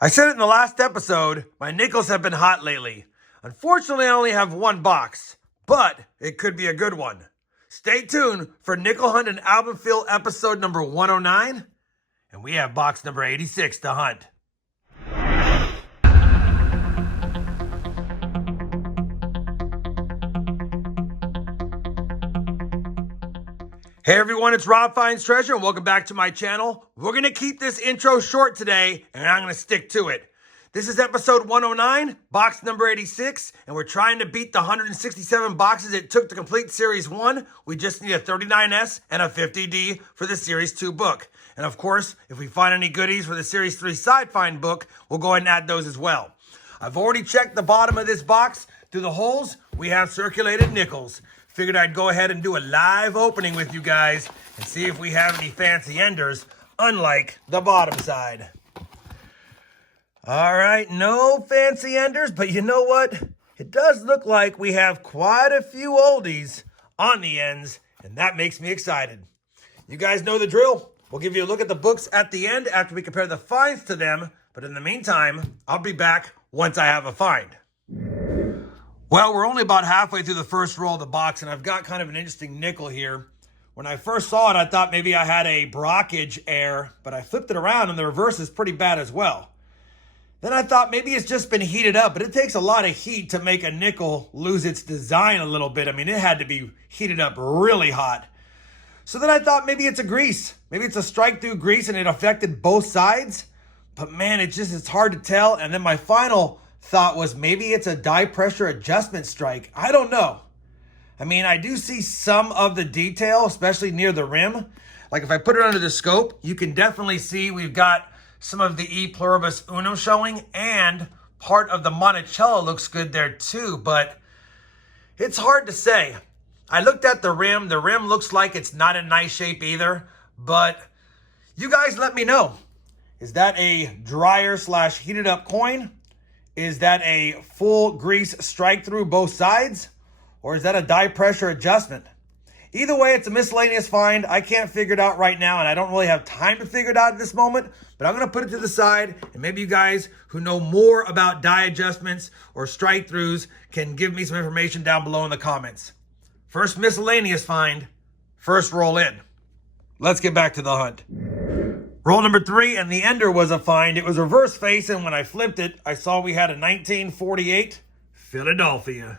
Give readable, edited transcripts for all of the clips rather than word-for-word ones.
I said it in the last episode, my nickels have been hot lately. Unfortunately, I only have one box, but it could be a good one. Stay tuned for Nickel Hunt and Album Field episode number 109, and we have box number 86 to hunt. Hey everyone, it's RobFindsTreasure and welcome back to my channel. We're going to keep this intro short today and I'm going to stick to it. This is episode 109, box number 86, and we're trying to beat the 167 boxes it took to complete Series 1. We just need a 39S and a 50D for the Series 2 book. And of course, if we find any goodies for the Series 3 side find book, we'll go ahead and add those as well. I've already checked the bottom of this box. Through the holes, we have circulated nickels. Figured I'd go ahead and do a live opening with you guys and see if we have any fancy enders, unlike the bottom side. All right, no fancy enders, but you know what? It does look like we have quite a few oldies on the ends, and that makes me excited. You guys know the drill. We'll give you a look at the books at the end after we compare the finds to them, but in the meantime, I'll be back once I have a find. Well, we're only about halfway through the first roll of the box, and I've got kind of an interesting nickel here. When I first saw it, I thought maybe I had a blockage error, but I flipped it around, and the reverse is pretty bad as well. Then I thought maybe it's just been heated up, but it takes a lot of heat to make a nickel lose its design a little bit. I mean, it had to be heated up really hot. So then I thought maybe it's a grease. Maybe it's a strike-through grease, and it affected both sides. But man, it's hard to tell. And then my final thought was maybe it's a die pressure adjustment strike. I don't know. I mean, I do see some of the detail, especially near the rim. Like if I put it under the scope, you can definitely see we've got some of the E pluribus unum showing, and part of the Monticello looks good there too, but it's hard to say. I looked at the rim. The rim looks like it's not in nice shape either, but you guys let me know. Is that a dryer / heated up coin? Is that a full grease strike through both sides? Or is that a die pressure adjustment? Either way, it's a miscellaneous find. I can't figure it out right now, and I don't really have time to figure it out at this moment, but I'm going to put it to the side, and maybe you guys who know more about die adjustments or strike throughs can give me some information down below in the comments. First miscellaneous find, first roll in. Let's get back to the hunt. Roll number 3, and the ender was a find. It was reverse face, and when I flipped it, I saw we had a 1948 Philadelphia.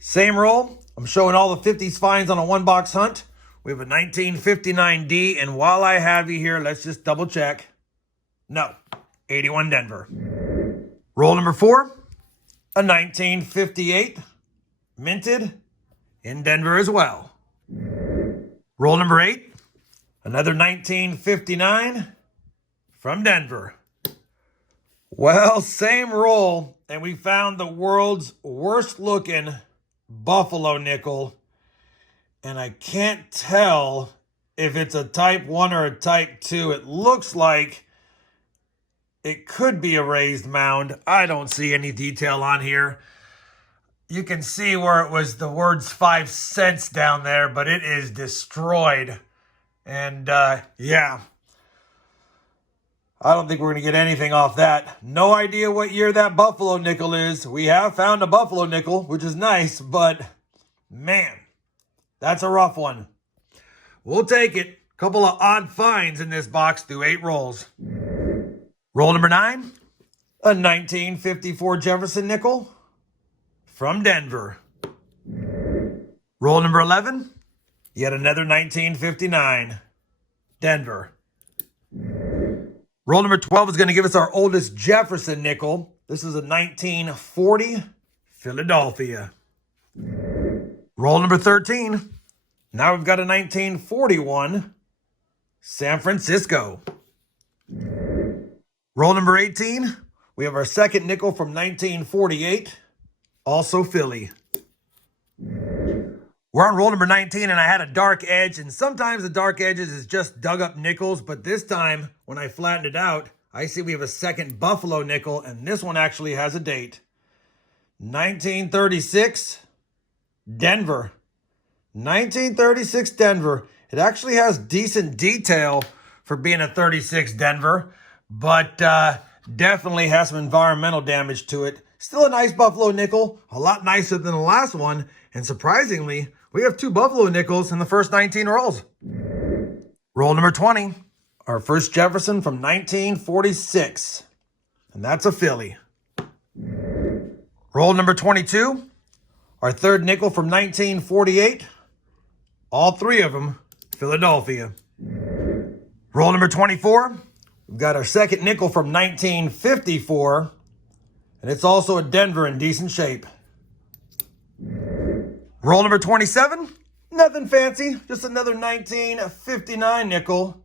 Same roll. I'm showing all the 50s finds on a one box hunt. We have a 1959D, and while I have you here, let's just double check. No, 81 Denver. Roll number 4, a 1958 minted in Denver as well. Roll number 8, another 1959 from Denver. Well, same roll, and we found the world's worst looking buffalo nickel, and I can't tell if it's a type 1 or a type 2. It looks like it could be a raised mound. I don't see any detail on here. You can see where it was the words 5 cents down there, but it is destroyed. And yeah, I don't think we're going to get anything off that. No idea what year that buffalo nickel is. We have found a buffalo nickel, which is nice, but man, that's a rough one. We'll take it. Couple of odd finds in this box through 8 rolls. Roll number 9, a 1954 Jefferson nickel from Denver. Roll number 11, yet another 1959, Denver. Roll number 12 is going to give us our oldest Jefferson nickel. This is a 1940 Philadelphia. Roll number 13. Now we've got a 1941 San Francisco. Roll number 18. We have our second nickel from 1948, also Philly. We're on roll number 19, and I had a dark edge, and sometimes the dark edges is just dug up nickels, but this time, when I flattened it out, I see we have a second buffalo nickel, and this one actually has a date. 1936, Denver. 1936 Denver. It actually has decent detail for being a 36 Denver, but definitely has some environmental damage to it. Still a nice buffalo nickel, a lot nicer than the last one. And surprisingly, we have 2 buffalo nickels in the first 19 rolls. Roll number 20, our first Jefferson from 1946. And that's a Philly. Roll number 22, our third nickel from 1948. All 3 of them, Philadelphia. Roll number 24, we've got our second nickel from 1954. And it's also a Denver in decent shape. Roll number 27, nothing fancy, just another 1959 nickel.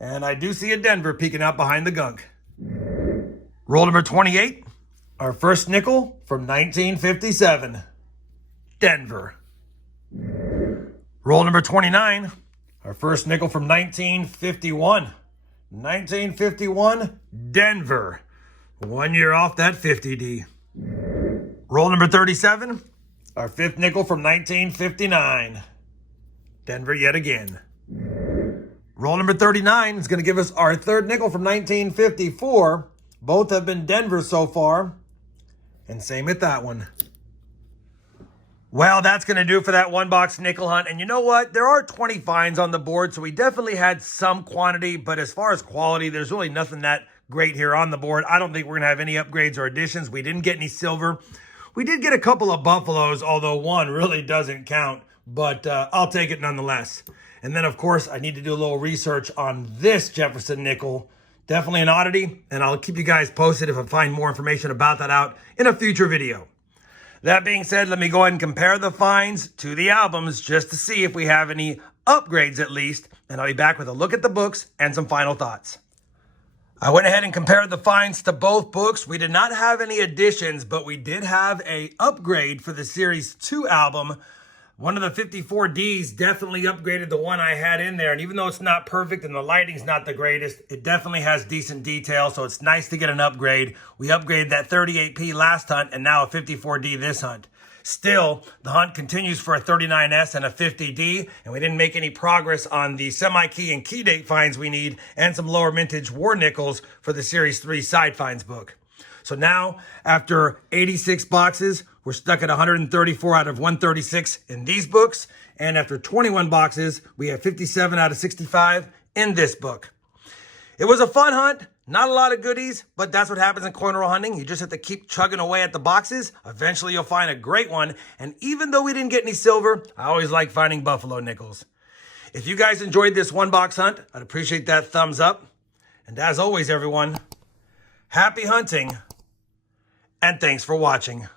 And I do see a Denver peeking out behind the gunk. Roll number 28, our first nickel from 1957, Denver. Roll number 29, our first nickel from 1951, 1951, Denver. 1 year off that 50D. Roll number 37, our fifth nickel from 1959, Denver yet again. Roll number 39 is going to give us our third nickel from 1954. Both have been Denver so far. And same with that one. Well, that's going to do it for that 1-box nickel hunt. And you know what? There are 20 finds on the board, so we definitely had some quantity. But as far as quality, there's really nothing that great here on the board. I don't think we're going to have any upgrades or additions. We didn't get any silver. We did get a couple of buffaloes, although one really doesn't count. But I'll take it nonetheless. And then, of course, I need to do a little research on this Jefferson nickel. Definitely an oddity, and I'll keep you guys posted if I find more information about that out in a future video. That being said, let me go ahead and compare the finds to the albums just to see if we have any upgrades at least, and I'll be back with a look at the books and some final thoughts. I went ahead and compared the finds to both books. We did not have any additions, but we did have an upgrade for the Series 2 album. One of the 54Ds definitely upgraded the one I had in there. And even though it's not perfect and the lighting's not the greatest, it definitely has decent detail. So it's nice to get an upgrade. We upgraded that 38P last hunt and now a 54D this hunt. Still, the hunt continues for a 39S and a 50D. And we didn't make any progress on the semi-key and key date finds we need and some lower mintage war nickels for the Series 3 side finds book. So now, after 86 boxes, we're stuck at 134 out of 136 in these books. And after 21 boxes, we have 57 out of 65 in this book. It was a fun hunt. Not a lot of goodies, but that's what happens in coin roll hunting. You just have to keep chugging away at the boxes. Eventually, you'll find a great one. And even though we didn't get any silver, I always like finding buffalo nickels. If you guys enjoyed this 1-box hunt, I'd appreciate that thumbs up. And as always, everyone, happy hunting. And thanks for watching.